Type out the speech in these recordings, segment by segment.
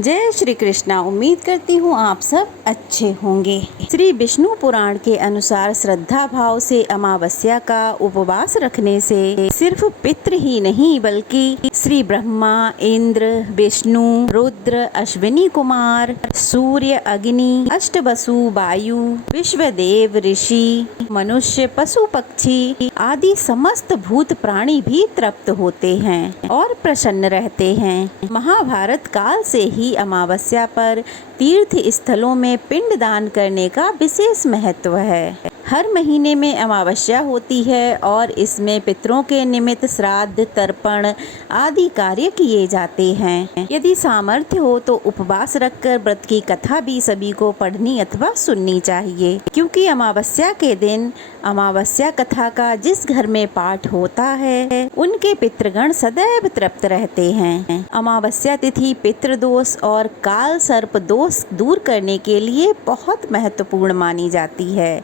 जय श्री कृष्णा। उम्मीद करती हूँ आप सब अच्छे होंगे। श्री विष्णु पुराण के अनुसार श्रद्धा भाव से अमावस्या का उपवास रखने से सिर्फ पितृ ही नहीं बल्कि श्री ब्रह्मा, इंद्र, विष्णु, रुद्र, अश्विनी कुमार, सूर्य, अग्नि, अष्टवसु, वायु, विश्वदेव, ऋषि, मनुष्य, पशु, पक्षी आदि समस्त भूत प्राणी भी तृप्त होते हैं और प्रसन्न रहते हैं। महाभारत काल से ही अमावस्या पर तीर्थ स्थलों में पिंड दान करने का विशेष महत्व है। हर महीने में अमावस्या होती है और इसमें पितरों के निमित्त श्राद्ध, तर्पण आदि कार्य किए जाते हैं। यदि सामर्थ्य हो तो उपवास रखकर व्रत की कथा भी सभी को पढ़नी अथवा सुननी चाहिए, क्योंकि अमावस्या के दिन अमावस्या कथा का जिस घर में पाठ होता है उनके पितृगण सदैव तृप्त रहते हैं। अमावस्या तिथि पितृदोष और काल सर्प दोष दूर करने के लिए बहुत महत्वपूर्ण मानी जाती है।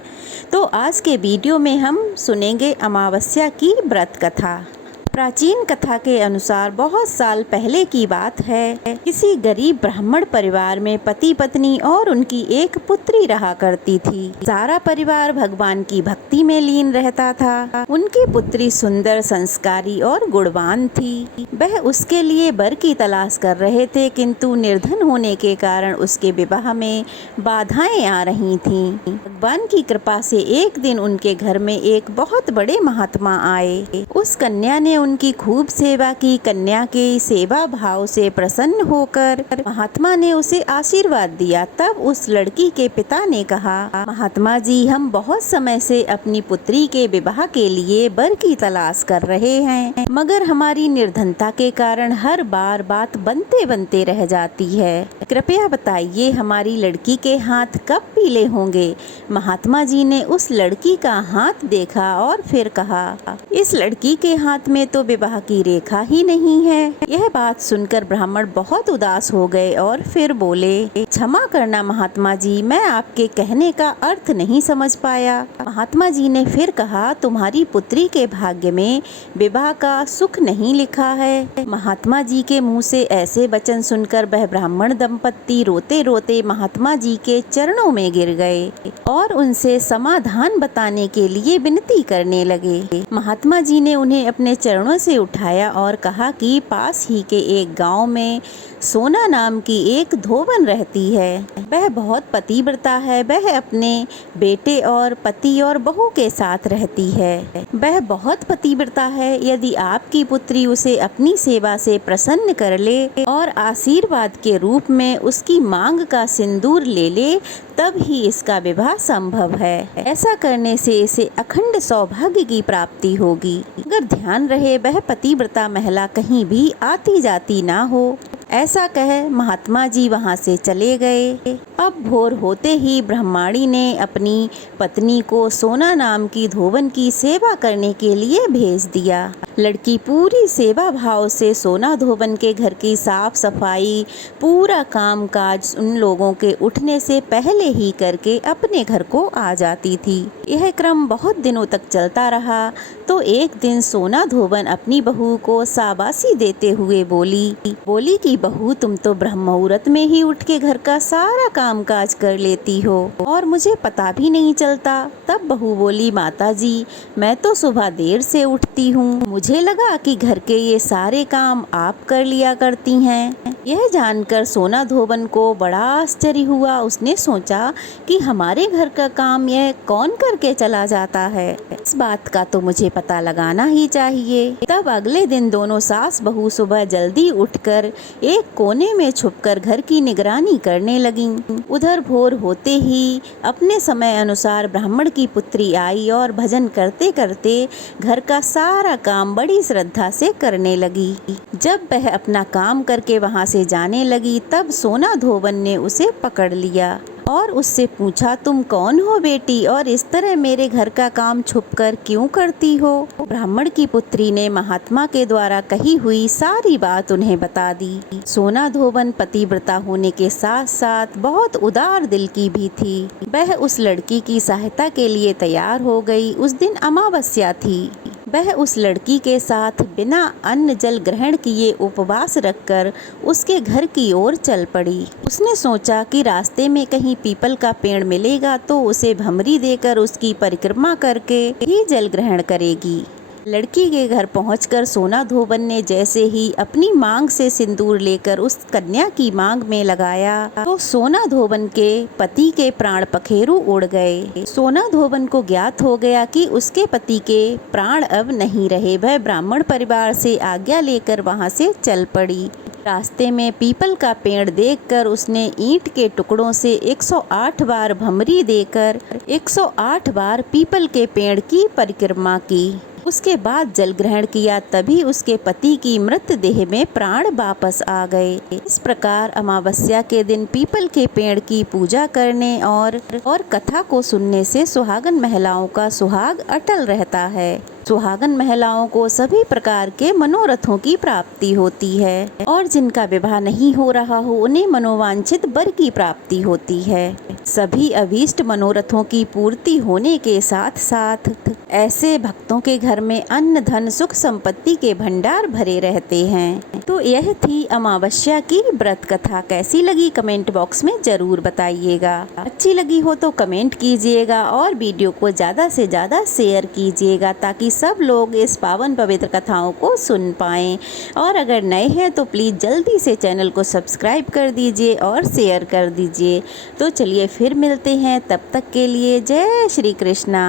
तो आज के वीडियो में हम सुनेंगे अमावस्या की व्रत कथा। प्राचीन कथा के अनुसार बहुत साल पहले की बात है। किसी गरीब ब्राह्मण परिवार में पति पत्नी और उनकी एक पुत्री रहा करती थी। सारा परिवार भगवान की भक्ति में लीन रहता था। उनकी पुत्री सुंदर, संस्कारी और गुणवान थी। वह उसके लिए वर की तलाश कर रहे थे, किंतु निर्धन होने के कारण उसके विवाह में बाधाएं आ रही थीं। भगवान की कृपा से एक दिन उनके घर में एक बहुत बड़े महात्मा आए। उस कन्या ने उनकी खूब सेवा की। कन्या के सेवा भाव से प्रसन्न होकर महात्मा ने उसे आशीर्वाद दिया। तब उस लड़की के पिता ने कहा, महात्मा जी, हम बहुत समय से अपनी पुत्री के विवाह के लिए वर की तलाश कर रहे हैं, मगर हमारी निर्धनता के कारण हर बार बात बनते बनते रह जाती है। कृपया बताइए, हमारी लड़की के हाथ कब पीले होंगे? महात्मा जी ने उस लड़की का हाथ देखा और फिर कहा, इस लड़की के हाथ में तो विवाह की रेखा ही नहीं है। यह बात सुनकर ब्राह्मण बहुत उदास हो गए और फिर बोले, क्षमा करना महात्मा जी, मैं आपके कहने का अर्थ नहीं समझ पाया। महात्मा जी ने फिर कहा, तुम्हारी पुत्री के भाग्य में विवाह का सुख नहीं लिखा है। महात्मा जी के मुंह से ऐसे वचन सुनकर वह ब्राह्मण दंपत्ति रोते रोते महात्मा जी के चरणों में गिर गए और उनसे समाधान बताने के लिए विनती करने लगे। महात्मा जी ने उन्हें अपने चरणों से उठाया और कहा कि पास ही के एक गांव में सोना नाम की एक धोबन रहती है। वह बहुत पतिव्रता है। वह अपने बेटे और पति और बहू के साथ रहती है। वह बहुत पतिव्रता है। यदि आपकी पुत्री उसे अपनी सेवा से प्रसन्न कर ले और आशीर्वाद के रूप में उसकी मांग का सिंदूर ले ले, तब ही इसका विवाह संभव है। ऐसा करने से इसे अखंड सौभाग्य की प्राप्ति होगी। अगर ध्यान रहे वह पतिव्रता महिला कहीं भी आती जाती ना हो। ऐसा कह महात्मा जी वहाँ से चले गए। अब भोर होते ही ब्रह्माणी ने अपनी पत्नी को सोना नाम की धोबन की सेवा करने के लिए भेज दिया। लड़की पूरी सेवा भाव से सोना धोबन के घर की साफ सफाई, पूरा काम काज उन लोगों के उठने से पहले ही करके अपने घर को आ जाती थी। यह क्रम बहुत दिनों तक चलता रहा। तो एक दिन सोना धोबन अपनी बहू को शाबाशी देते हुए बोली कि बहू, तुम तो ब्रह्म मुहूर्त में ही उठ के घर का सारा काम काज कर लेती हो और मुझे पता भी नहीं चलता। तब बहू बोली, माता जी, मैं तो सुबह देर से उठती हूँ, मुझे लगा कि घर के ये सारे काम आप कर लिया करती हैं। यह जानकर सोना धोबन को बड़ा आश्चर्य हुआ। उसने सोचा कि हमारे घर का काम यह कौन करके चला जाता है, इस बात का तो मुझे पता लगाना ही चाहिए। तब अगले दिन दोनों सास बहू सुबह जल्दी उठकर एक कोने में छुपकर घर की निगरानी करने लगीं। उधर भोर होते ही अपने समय अनुसार ब्राह्मण की पुत्री आई और भजन करते करते घर का सारा काम बड़ी श्रद्धा से करने लगी। जब वह अपना काम करके वहां से जाने लगी, तब सोना धोबन ने उसे पकड़ लिया और उससे पूछा, तुम कौन हो बेटी और इस तरह मेरे घर का काम छुपकर क्यों करती हो? ब्राह्मण की पुत्री ने महात्मा के द्वारा कही हुई सारी बात उन्हें बता दी। सोना धोबन पतिव्रता होने के साथ साथ बहुत उदार दिल की भी थी। वह उस लड़की की सहायता के लिए तैयार हो गई। उस दिन अमावस्या थी। वह उस लड़की के साथ बिना अन्न जल ग्रहण किए उपवास रखकर उसके घर की ओर चल पड़ी। उसने सोचा कि रास्ते में कहीं पीपल का पेड़ मिलेगा तो उसे भमरी देकर उसकी परिक्रमा करके ही जल ग्रहण करेगी। लड़की के घर पहुंचकर सोना धोबन ने जैसे ही अपनी मांग से सिंदूर लेकर उस कन्या की मांग में लगाया तो सोना धोबन के पति के प्राण पखेरु उड़ गए। सोना धोबन को ज्ञात हो गया कि उसके पति के प्राण अब नहीं रहे। वह ब्राह्मण परिवार से आज्ञा लेकर वहां से चल पड़ी। रास्ते में पीपल का पेड़ देखकर उसने ईंट के टुकड़ों से 108 बार भमरी देकर 108 बार पीपल के पेड़ की परिक्रमा की। उसके बाद जल ग्रहण किया, तभी उसके पति की मृत देह में प्राण वापस आ गए। इस प्रकार अमावस्या के दिन पीपल के पेड़ की पूजा करने और कथा को सुनने से सुहागन महिलाओं का सुहाग अटल रहता है। सुहागन महिलाओं को सभी प्रकार के मनोरथों की प्राप्ति होती है और जिनका विवाह नहीं हो रहा हो उन्हें मनोवांछित वर की प्राप्ति होती है। सभी अभीष्ट मनोरथों की पूर्ति होने के साथ साथ ऐसे भक्तों के घर में अन्न धन सुख संपत्ति के भंडार भरे रहते हैं। तो यह थी अमावस्या की व्रत कथा। कैसी लगी कमेंट बॉक्स में जरूर बताइएगा। अच्छी लगी हो तो कमेंट कीजिएगा और वीडियो को ज़्यादा से ज़्यादा शेयर कीजिएगा ताकि सब लोग इस पावन पवित्र कथाओं को सुन पाएं। और अगर नए हैं तो प्लीज़ जल्दी से चैनल को सब्सक्राइब कर दीजिए और शेयर कर दीजिए। तो चलिए फिर मिलते हैं, तब तक के लिए जय श्री कृष्णा।